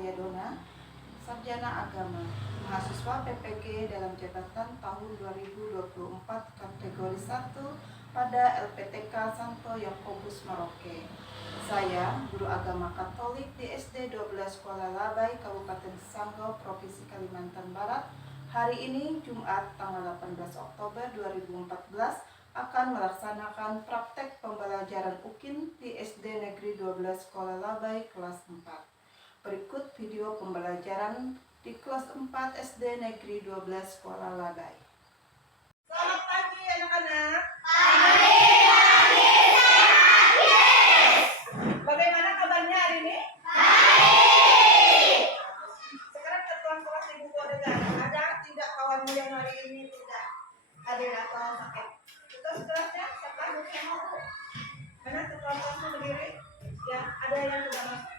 Suharyadona, Sarjana Agama, mahasiswa PPG dalam jabatan tahun 2024 kategori 1 pada LPTK Santo Yakobus Merauke. Saya, guru agama Katolik di SD 12 Sekolah Labai, Kabupaten Sanggau, Provinsi Kalimantan Barat, hari ini Jumat tanggal 18 Oktober 2014 akan melaksanakan praktek pembelajaran UKIN di SD Negeri 12 Sekolah Labai kelas 4. Berikut video pembelajaran di kelas 4 SD Negeri 12 Sekolah Labai. Selamat pagi anak-anak. Pagi. Bagaimana kabarnya hari ini? Baik. Sekarang ketua kelas Ibu Bodega. Ada tidak kawanmu yang hari ini tidak hadir atau sakit? Terus kelasnya siapa? Mana ketua kelasmu berdiri? Ya, ada yang sudah masuk?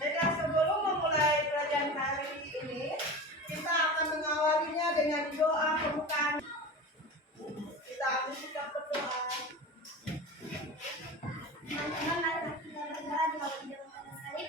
Baiklah, sebelum memulai pelajaran hari ini, kita akan mengawalinya dengan doa pembukaan. Kita ambil sikap berdoa. Teman-teman, mari kita berdoa di awal jam salib.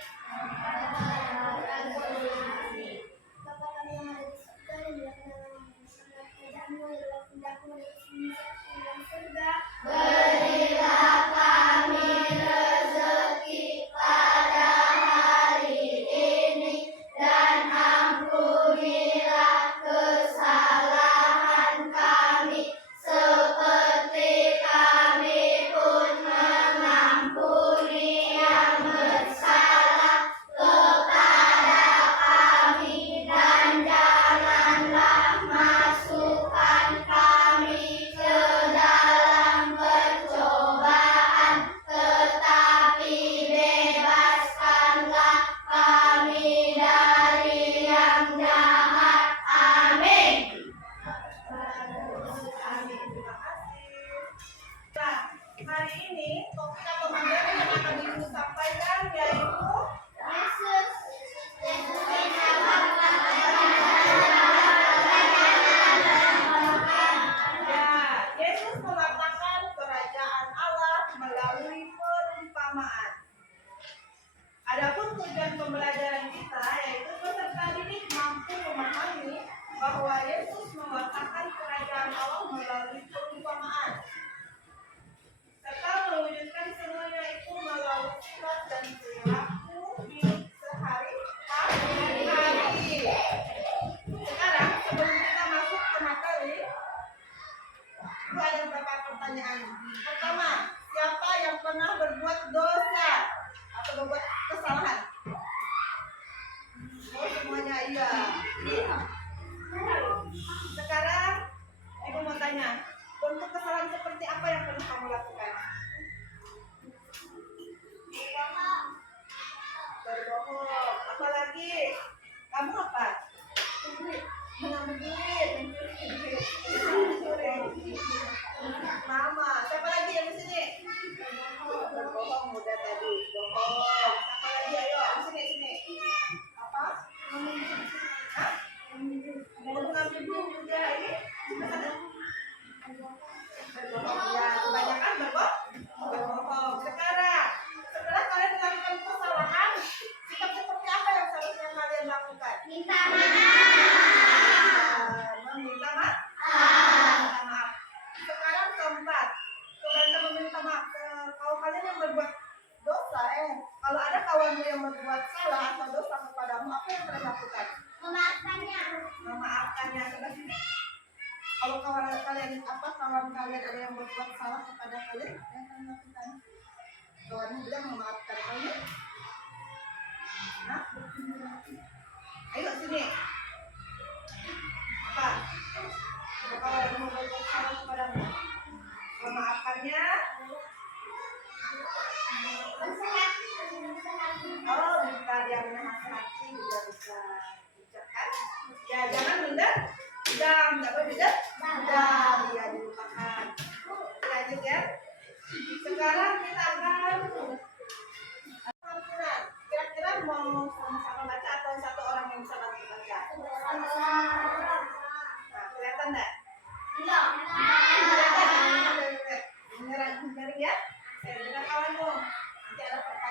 Bapa kami yang ada di surga, dan dilakukan dengan kerajaanmu, adalah kehendakmu dari sini dan surga. Berilah kami rezeki pada hari ini, dan ampunilah kesalahan kami, seperti kami pun mengampuni yang bersalah kepada kami, dan janganlah masukkan kami ke dalam percobaan, tetapi bebaskanlah kami dari yang jahat. Amin. Terima kasih. Nah, hari ini topik pembelajaran yang akan Ibu sampaikan yaitu Yesus mengatakan kerajaan Allah melalui perumpamaan. Adapun tujuan pembelajaran kita yaitu peserta didik mampu memahami bahwa Yesus mengatakan kerajaan Allah melalui perumpamaan, serta mewujudkan semuanya itu melalui sifat dan perilaku hidup sehari-hari. Sekarang sebelum kita masuk ke materi, ada beberapa pertanyaan. Pertama, siapa yang pernah berbuat dosa atau berbuat kesalahan? Oh, semuanya iya. Sekarang Ibu mau tanya, bentuk kesalahan seperti apa yang pernah kamu lakukan? Berbohong. Apalagi? Kamu apa? Mengambil duit, mencuri. Mama, siapa lagi yang di sini? Berbohong udah tadi, bohong. Siapa lagi? Ayo, di sini. Apa? Hah? Mau mengambil duit juga ini? Berbohong ya, kebanyakan berbohong. Setelah kalian melakukan kesalahan, sikap seperti apa yang seharusnya kalian lakukan? Minta maaf. Meminta maaf. Sekarang keempat, keberanian meminta maaf. Kalau kalian yang berbuat dosa, kalau ada kawanmu yang berbuat salah atau dosa kepadamu, apa yang kalian lakukan? Memaafkannya. Sebelah sini. Kalau kawan kalian ada yang berbuat salah kepada kalian, apa yang kalian lakukan? Kawanmu bilang memaafkan kalian. Nah, ayo sini. Apa? Kalau ada yang berbuat salah kepadamu, memaafkannya. Oh, bisa dia menasihati juga bisa ucapkan. Ya, jangan dendam, tidak boleh dendam. Ya, dilupakan. Lanjut ya. Sekarang kita akan Kira-kira mau sama-sama baca atau satu orang yang bisa bantu baca?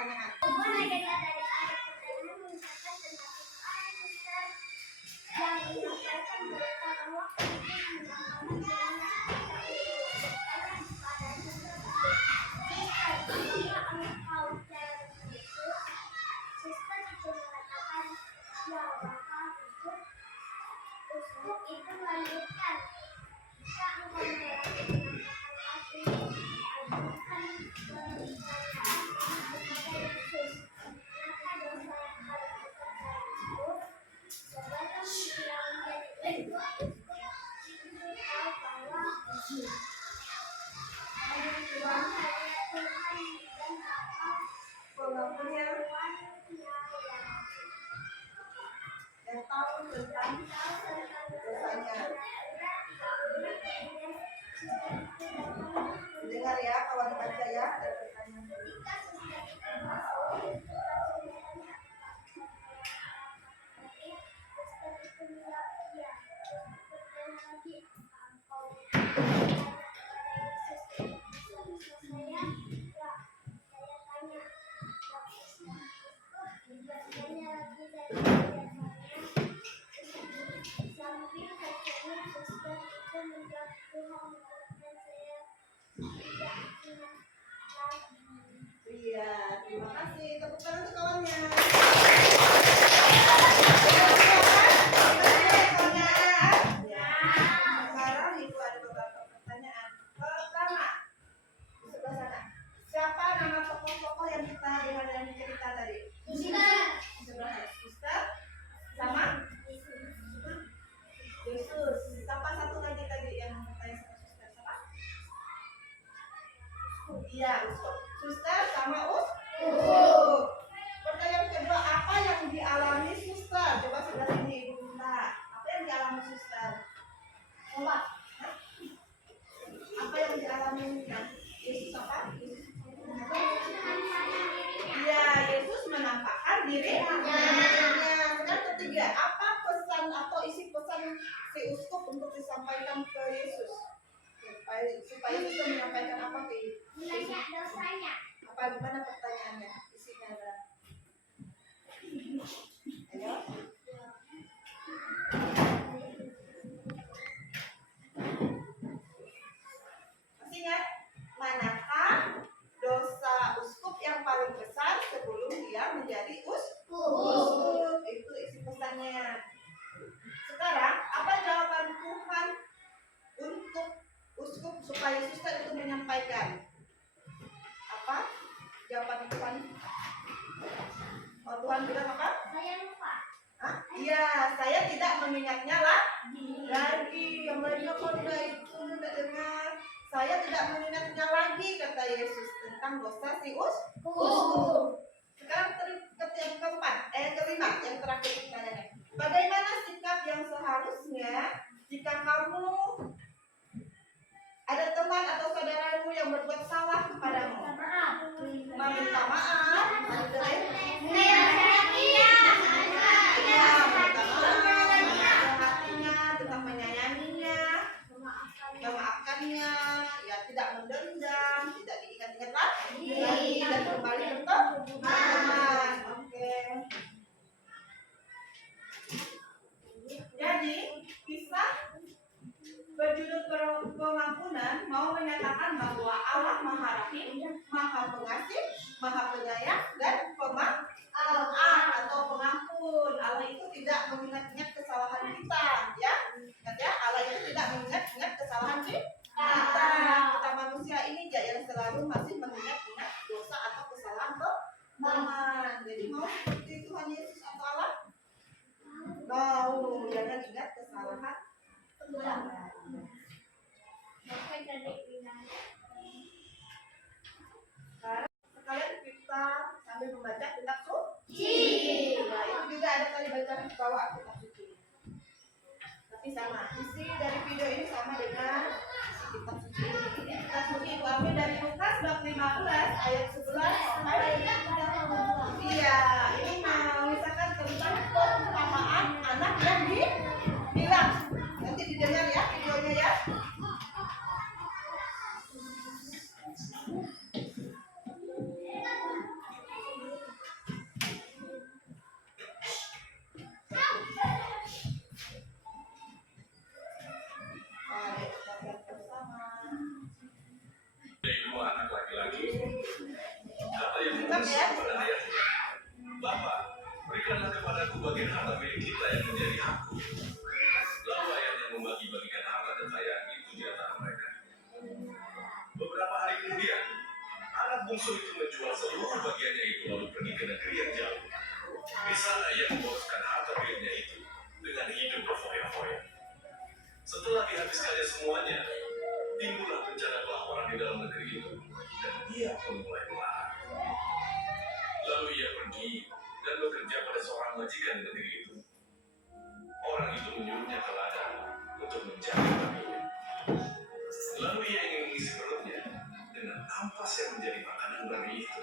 pertanyaan. Hubungan dengan adik-adik pertanyaan mengucapkan tentang soal suster yang menyampaikan berita bahwa pendidik mengamalkan dirinya kepada suster. Suster, apakah engkau percaya dengan Yesus? Suster itu mengatakan, ya Bapak, Uskup itu melanjutkan, jika engkau melewati penampakan lagi, ajukan pertanyaan kepada Yesus. Maka dosa yang harus dikerjakan itu, sebelum dia menjadi uskup, tahu bahwa Tuhan hanya Tuhan dan Bapa Pengakunya pengakuannya yang tahu tentang dosanya. Dengar ya, kawan baca ya. Ada pertanyaan. Ketika sudah kita masuk, suster itu menjawab, "Iya." Bertanya lagi, "Apa engkau percaya kepada Yesus?" Suster saya, "Ya." Saya tanya, bertanya lagi dari biasanya. Sambil bacanya, suster itu menjawab, "Tuhan mengajarkan saya tidak ingat lagi." Iya, terima kasih. Tepuk tangan untuk kawannya. Sekarang itu ada beberapa pertanyaan. Pertama, di sebelah sana. Siapa nama tokoh-tokoh yang kita dengar dari cerita tadi? Suster. Di sebelah sana. Suster sama Yesus. Siapa satu lagi tadi yang bertanya sama suster? Siapa? Iya, uskup. Suster sama uskup. Pertanyaan kedua, apa yang dialami suster? Coba sebelah sini, Ibu minta. Apa yang dialami suster? Coba. Hah? Apa yang dialami Yesus apa? Iya, Yesus menampakkan dirinya. Kemudian ketiga, apa pesan atau isi pesan si uskup untuk disampaikan ke Yesus? Supaya bisa menyampaikan apa ke Yesus? Banyak dosanya. Apa gimana pertanyaannya? Isinya ada. Ayo. Masih ingat? Manakah dosa uskup yang paling besar sebelum dia menjadi uskup? Itu isi pesannya. Sekarang, apa jawaban Tuhan untuk uskup supaya suster itu menyampaikan? Apa jawaban Tuhan? Oh, Tuhan bilang apa? Saya lupa. Hah? Iya, saya tidak mengingatnya lagi. Yang lainnya kok tidak dengar. Saya tidak mengingatnya lagi, kata Yesus tentang dosa si uskup. Sekarang kelima, yang terakhir pertanyaannya. Bagaimana sikap yang seharusnya jika kamu ada teman atau saudaramu yang berbuat salah kepadamu? Maaf. Meminta maaf, Iya, hatinya, tetap menyayanginya, memaafkannya, ya tidak mendendam, tidak diingat-ingat lagi, dan kembali untuk teman. Oke. Jadi kisah berjudul pengampunan mau menyatakan bahwa Allah Maha Rahim, Maha Pengasih, Maha Penyayang, dan pemaaf atau pengampun. Allah itu tidak mengingat-ingat kesalahan kita, ya. Ingat ya, Allah itu tidak mengingat-ingat kesalahan kita. Kita manusia ini yang selalu masih mengingat-ingat dosa atau kesalahan teman. Jadi mau seperti Tuhan Yesus atau Allah? Mau, jangan ingat kesalahan teman. Sekalian kita sambil membaca kitab suci. Nah, itu juga ada tadi bacaan di bawah kitab suci. Tapi sama, isi dari video ini sama dengan isi kitab suci. Kitab suci itu ambil dari Lukas bab 15 ayat 11 sampai. Iya, ini mengisahkan tentang perumpamaan anak yang dihilang. Nanti didengar ya videonya ya. Berikanlah kepadaku bagian harta milik kita yang menjadi hakku. Lalu ayahnya membagi-bagikan harta kekayaan itu di antara mereka. Beberapa hari kemudian, anak bungsu itu menjual seluruh bagiannya itu lalu pergi ke negeri yang jauh. Di sana ia memboroskan harta miliknya itu dengan hidup berfoya-foya. Setelah dihabiskannya semuanya, timbullah bencana kelaparan di dalam negeri itu, dan ia pun mulai melarat. Lalu ia pergi dan bekerja pada seorang majikan di negeri itu. Orang itu menyuruhnya ke ladang untuk mencari baginya. Lalu ia ingin mengisi perutnya dengan ampas yang menjadi makanan babi itu,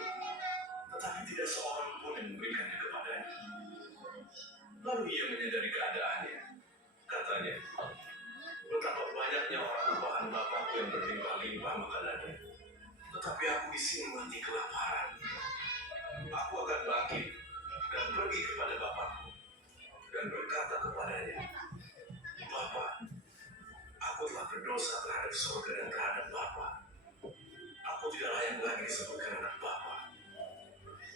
tetapi tidak seorang pun yang memberikannya kepadanya. Lalu ia menyadari keadaannya. Katanya, betapa banyaknya orang upahan bapakku yang berlimpah-limpah makanannya, tetapi aku di sini mati kelaparan. Aku akan bangkit dan pergi kepada bapakku dan berkata kepadanya, Bapa, aku telah berdosa terhadap surga dan terhadap Bapa. Aku tidak layak lagi disebutkan anak Bapa.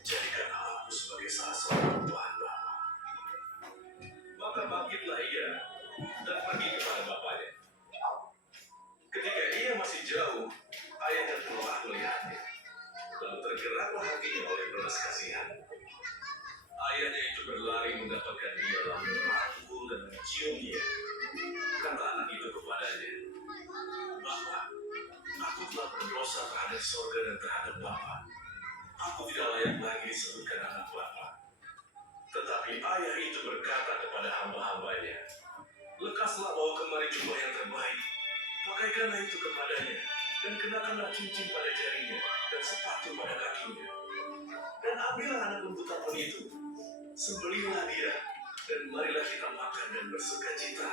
Jadikanlah aku sebagai salah seorang upahan Bapa. Maka bangkitlah ia dan pergi kepada bapaknya. Ketika ia masih jauh, ayahnya telah melihatnya. Lalu tergeraklah hatinya oleh belas kasihan. Ayahnya itu berlari mendapatkan dia lalu merangkul dan mencium dia. Kata anak itu kepadanya, Bapa, aku telah berdosa terhadap surga dan terhadap Bapa. Aku tidak layak lagi disebutkan anak Bapa. Tetapi ayah itu berkata kepada hamba-hambanya, lekaslah bawa kemari jubah yang terbaik, pakaikanlah itu kepadanya, dan kenakanlah cincin pada jarinya, dan sepatu pada kakinya. Dan ambillah anak lembu tapon itu, sembelihlah dia, dan marilah kita makan dan bersuka cita.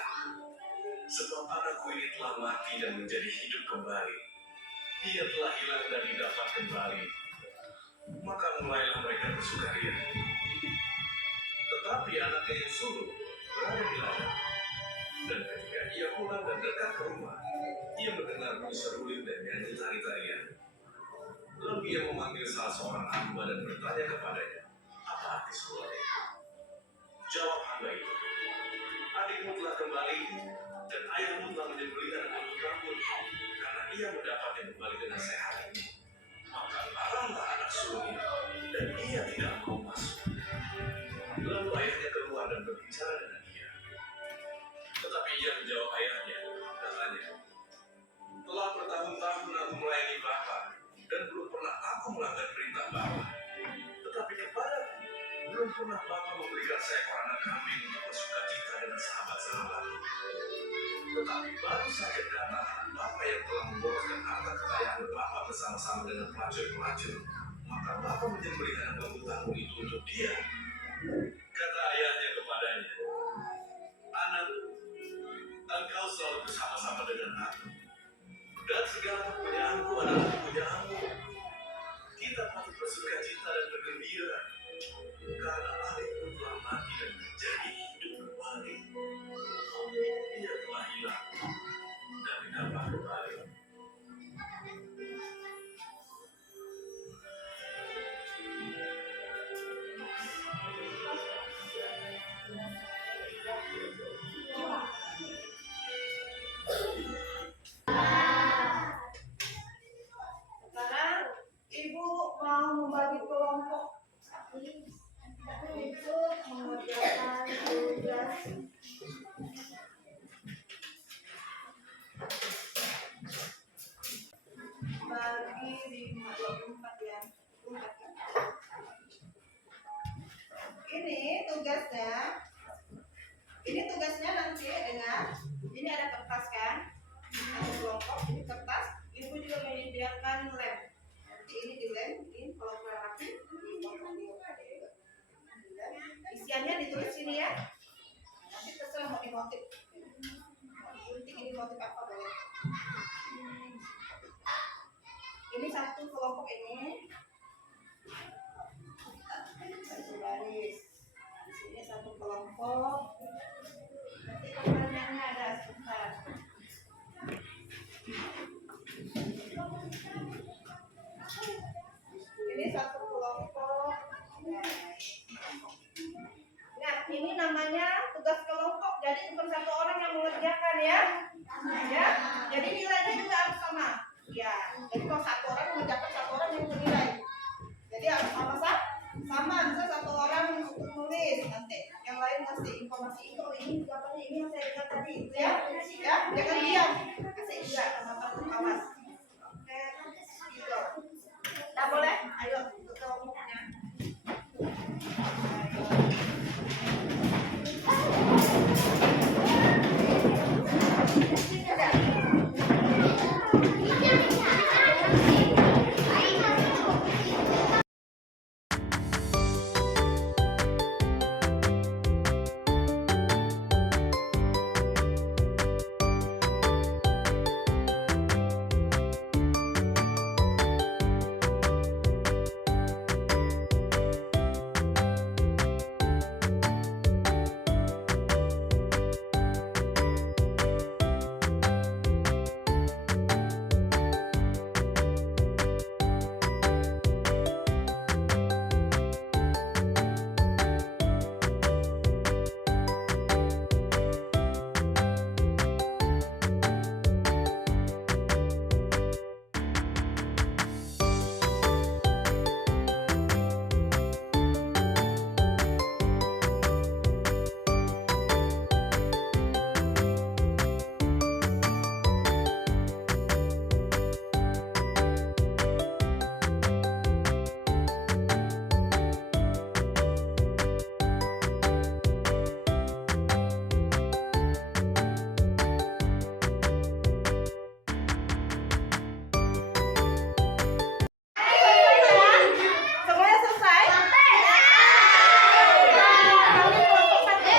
Sebab anakku ini telah mati dan menjadi hidup kembali. Ia telah hilang dan didapat kembali. Maka mulailah mereka bersukaria. Tetapi anaknya yang sulung berada di ladang. Dan ketika ia pulang dan dekat ke rumah, ia mendengar bunyi seruling dan nyanyi tari-tarian. Lalu ia memanggil salah seorang hamba dan bertanya kepadanya, apa arti seruling itu? Jawab hamba itu, adikmu telah kembali dan ayahmu telah menyembelih anak lembu tambun karena ia mendapatnya kembali dengan sehat. Maka laranglah anak sulung itu dan ia tidak mau masuk. Lalu ayahnya keluar dan berbicara dengan dia. Tetapi ia menjawab ayahnya, katanya, telah bertahun-tahun aku melayani Bapa dan belum pernah aku melanggar perintah Bapa. Tetapi kepadaku belum pernah Bapa memberikan seekor anak kambing untuk bersuka cita dengan sahabat-sahabat. Tetapi baru saja datang anak Bapa yang telah memboroskan harta kekayaan Bapa bersama-sama dengan pelacur-pelacur. Maka Bapa menyembelih anak lembu tambun itu untuk dia. Kata ayahnya kepadanya, anakku, engkau selalu bersama-sama dengan aku, dan segala kepunyaanku adalah kepunyaanmu. Kita patut bersuka cita dan bergembira, karena adikku telah mati dan menjadi hidup kembali. Ia telah hilang dan didapat kembali. Sekarang ibu mau membagi kelompok untuk mengerjakan tugas. Bagi 524 ya. Ini tugasnya. Ini tugasnya nanti dengan ini ada kertas kan? Satu kelompok ini kertas. Ibu juga menyediakan lem. Nanti ini dilem, ini kalau kurang rapi, dipotong di isiannya ditulis sini ya. Nanti terserah mau dimotif. Gunting ini motif apa boleh. Ini satu kelompok ini. Satu baris. Di sini satu kelompok. Nanti pertanyaannya ada sebentar. Ini satu kelompok. Jadi bukan satu orang yang mengerjakan ya. Ya. Jadi nilainya juga harus sama. Ya. Jadi kalau satu orang mengerjakan, satu orang yang menilai. Jadi harus sama. Misalnya satu orang untuk nulis, nanti yang lain kasih informasi itu, ini jawabannya ini yang saya lihat tadi, gitu ya. Ya, jangan diam. Kasih juga sama kawan. Oke. Gitu. Nah, boleh? Ayo untuk kelompoknya. Semuanya selesai? Kalian kelompok satu.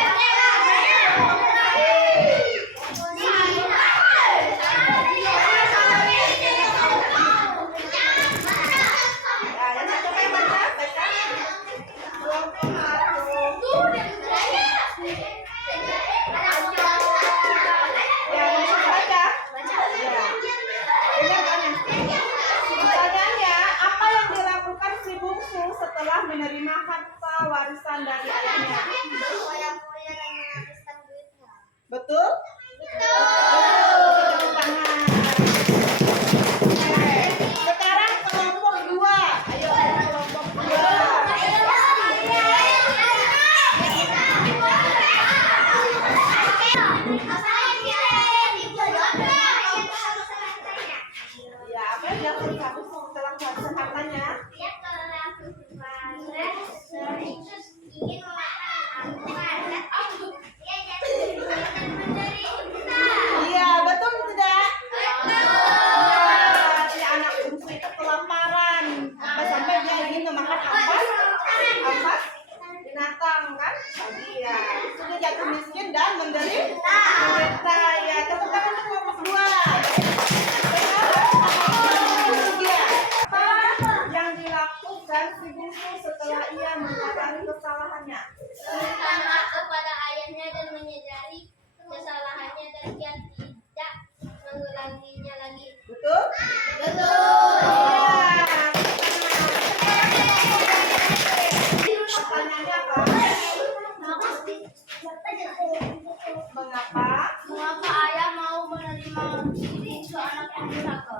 Nah, yang satu yang baca. Kelompok satu. Ya, yang satu baca. Ya. Ini apanya? Pertanyaannya, apa yang dilakukan si bungsu setelah menerima harta warisan dari ayahnya? Betul? Tepuk tangan. Oke. Sekarang kelompok 2. Ayo kelompok 2. Ya, apa yang dilakukan setelah warisan hartanya? Iya, betul tidak? Ya, si anak bungsu itu kelaparan. Sampai dia ingin memakan ampas binatang kan? Iya. Sudah jatuh miskin dan menderita. Ya, tepuk tangan untuk kelompok 2. Apa yang dilakukan si bungsu setelah ia menyadari kesalahannya? Meminta maaf kepada ayahnya dan menyadari kesalahannya dan dia tidak mengulanginya lagi. Betul? Betul. Iya. Pertanyaannya apa? Mengapa? Mengapa ayah mau menerima bungsu anak yang durhaka?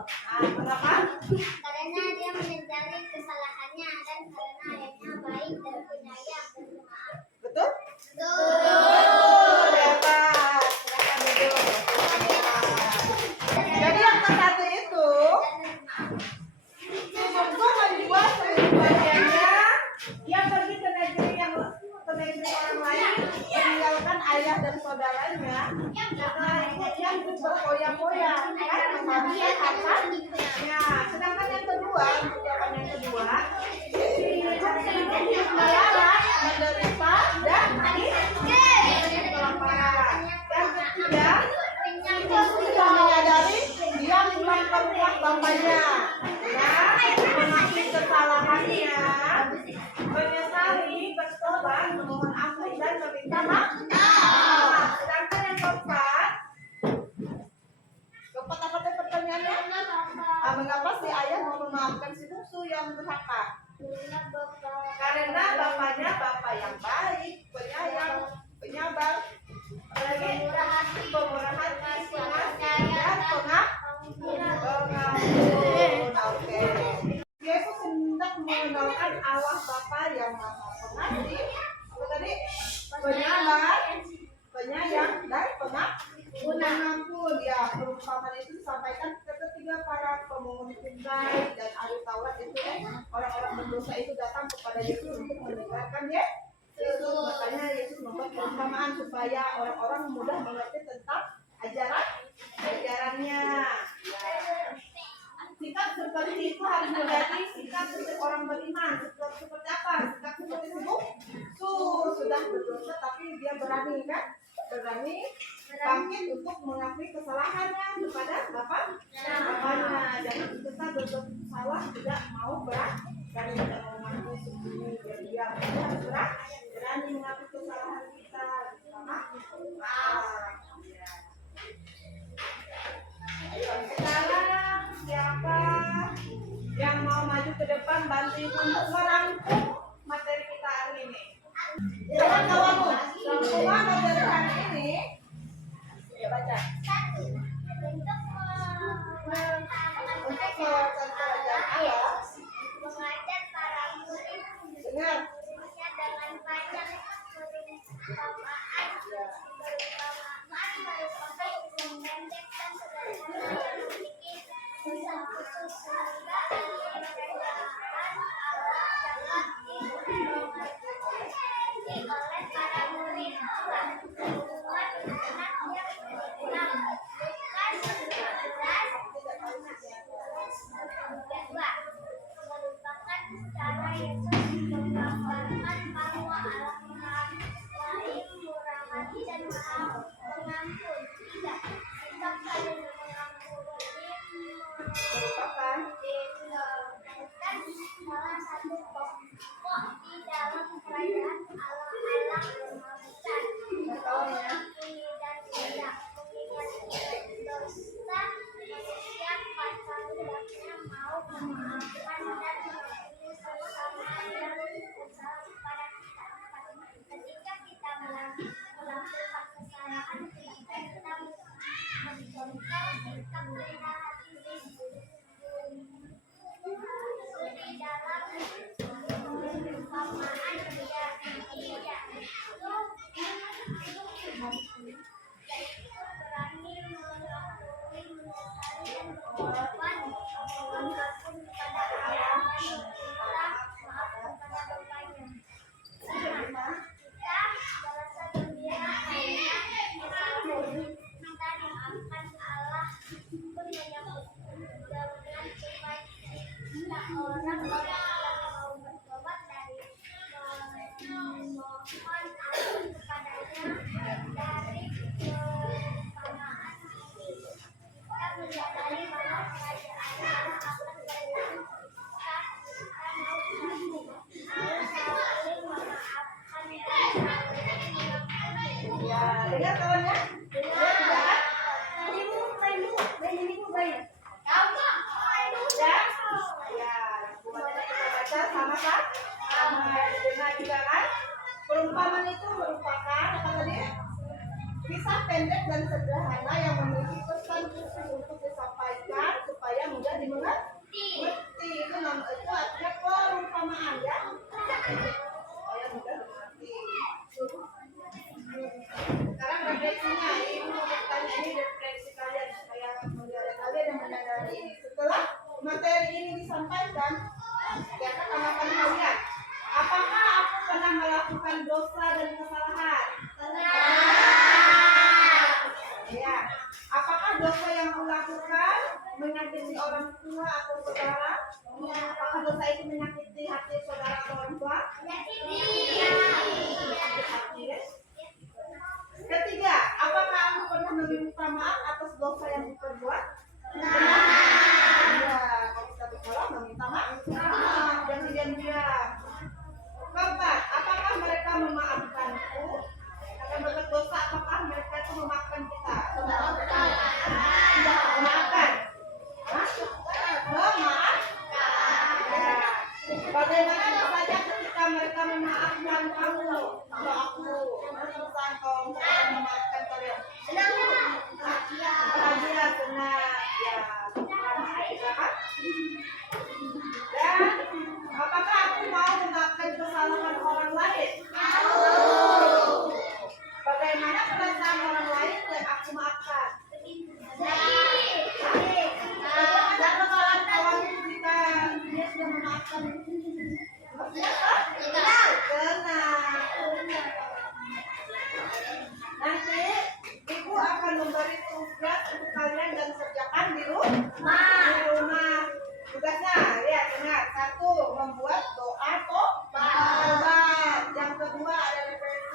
Mengapa? Karena dia menyadari kesalahannya dan karena ayahnya baik dan penyayang dan pemaaf. Betul? Betul. Hebat. Silakan duduk. Jadi yang satu itu, si bungsu menjual seluruh bagiannya. Dia pergi ke negeri orang lain, meninggalkan ayah dan saudaranya. Yang berfoya-foya, kan? Menghabiskan hartanya. Sedangkan yang kedua, jawaban yang kedua, si bungsu melarat, menderita dan kelaparan. Yang ketiga, si bungsu sudah menyadari dia pulang ke rumah bapaknya. Ya, mengakui kesalahannya, menyesali, bertobat, memohon ampun dan meminta maaf. Sedangkan yang keempat apa tadi pertanyaannya? Mengapa si ayah mau memaafkan si bungsu yang durhaka? Karena bapaknya bapak yang baik, penyayang, penyabar. Apalagi pengasih, apa tadi? Penyabar, penyayang, dan pengampun. Ya, perumpamaan itu disampaikan ketika para pemungut cukai dan ahli Taurat itu orang-orang berdosa itu datang kepada Yesus untuk mendengarkan Yesus. Makanya Yesus membuat perumpamaan supaya orang-orang mudah mengerti tentang ajarannya. Sikap seperti itu harus menjadi sikap seperti orang beriman. Seperti apa? Sikap seperti sudah berdosa tapi dia berani kan? Berani bangkit untuk mengakui kesalahannya kepada bapaknya. Jangan kita bersalah tidak mau berani tidak mau mengakui sendiri. Dia harus berani mengakui kesalahan kita. Sekarang siapa yang mau maju ke depan bantu untuk merangkum materi kita hari ini? Jangan kawanmu, rangkuman materi hari ini. Ya baca. Untuk mengajar Allah. Mengajar para murid. Dengar. Dengan banyak perumpamaan merupakan pendek dan sederhana yang memiliki pesan khusus sehingga kerajaan Allah dapat dimengerti oleh para murid. Tuhan anak yang dibilang Lukas 11 merupakan cara Yesus menggambarkan bahwa Allah lain murah hati dan maha pengampun. Tidak, sikap saling mengampuni merupakan salah satu pokok di dalam kerajaan Allah memaafkan mengampuni dan tidak mengingat dosa manusia hendaknya mau memaafkan dan mengampuni sesama yang bersalah kepada kita. Ketika kita melakukan kesalahan, kita mencontoh sikap rendah hati di dalam perumpamaan yaitu berani mengakui, menyesali dan berkorban mengampun kepada Allah dan meminta maaf kepada bapaknya. Kita merasa gembira karena kesalahan kita dimaafkan Allah pun menyambut dengan sukacita orang yang mau bertobat dari memohon ampun kepadanya dari keutamaan ini. Kita menyadari bahwa kerajaan Allah akan datang jika kita mau saling memaafkan dan saling mengampuni. Ya, dengar kawan ya? Dengar. Ya. Ya, rangkumannya kita baca sama-sama. Dengar juga kan? Perumpamaan itu merupakan apa tadi? Kisah pendek dan sederhana yang memiliki pesan khusus untuk disampaikan supaya mudah dimengerti. Itu artinya perumpamaan ya. Supaya mudah dimengerti. Sekarang refleksinya, ibu mau bertanya ini refleksi kalian supaya menjadi kalian yang menyadari ini. Setelah materi ini disampaikan, siapa tanggapan kalian? Apakah aku pernah melakukan dosa dan kesalahan? Ya. Apakah dosa yang kulakukan menyakiti orang tua atau saudara? Apakah dosa itu menyakiti hati saudara atau orang tua? Ketiga, apakah aku pernah meminta maaf atas dosa yang diperbuat? Ya, kalau kita bersalah meminta maaf, jangan diam-diam. Keempat, apakah mereka memaafkanku? Akan berbuat dosa, apakah mereka itu memaafkan kita? Memaafkan. Memaafkan. Ya. Bagaimana saja ketika mereka memaafkan kamu atau aku? Perasaan kau memaafkan kalian? Bahagia, senang. Ya, dan apakah aku mau memaafkan kesalahan orang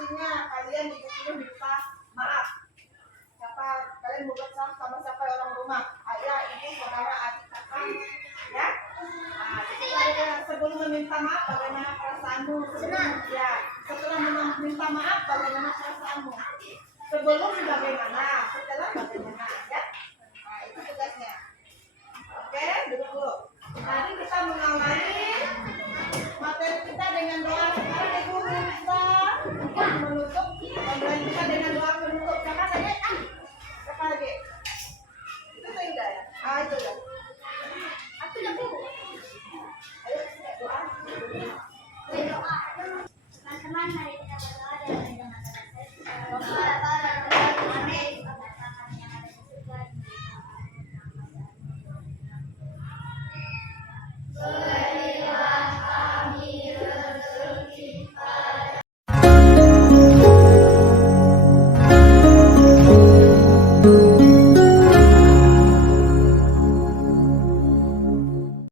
mestinya kalian di sini minta maaf. Siapa kalian bukan sama siapa orang rumah, ayah, ibu, saudara, adik, kakak, ya. Nah, sebelum meminta maaf, bagaimana perasaanmu? Ya, setelah meminta maaf, bagaimana perasaanmu? Sebelum bagaimana, setelah bagaimana, ya. Nah, itu tugasnya. Oke, duduk dulu. Mari kita mengawali materi kita dengan doa. Sekarang ibu minta untuk menutup pembelajaran kita dengan doa penutup. Siapa tadi? Siapa lagi? Itu Seindah ya? Itu ya. Aku udah bu. Ayo doa. Berdoa. Teman-teman, mari kita berdoa dan dengan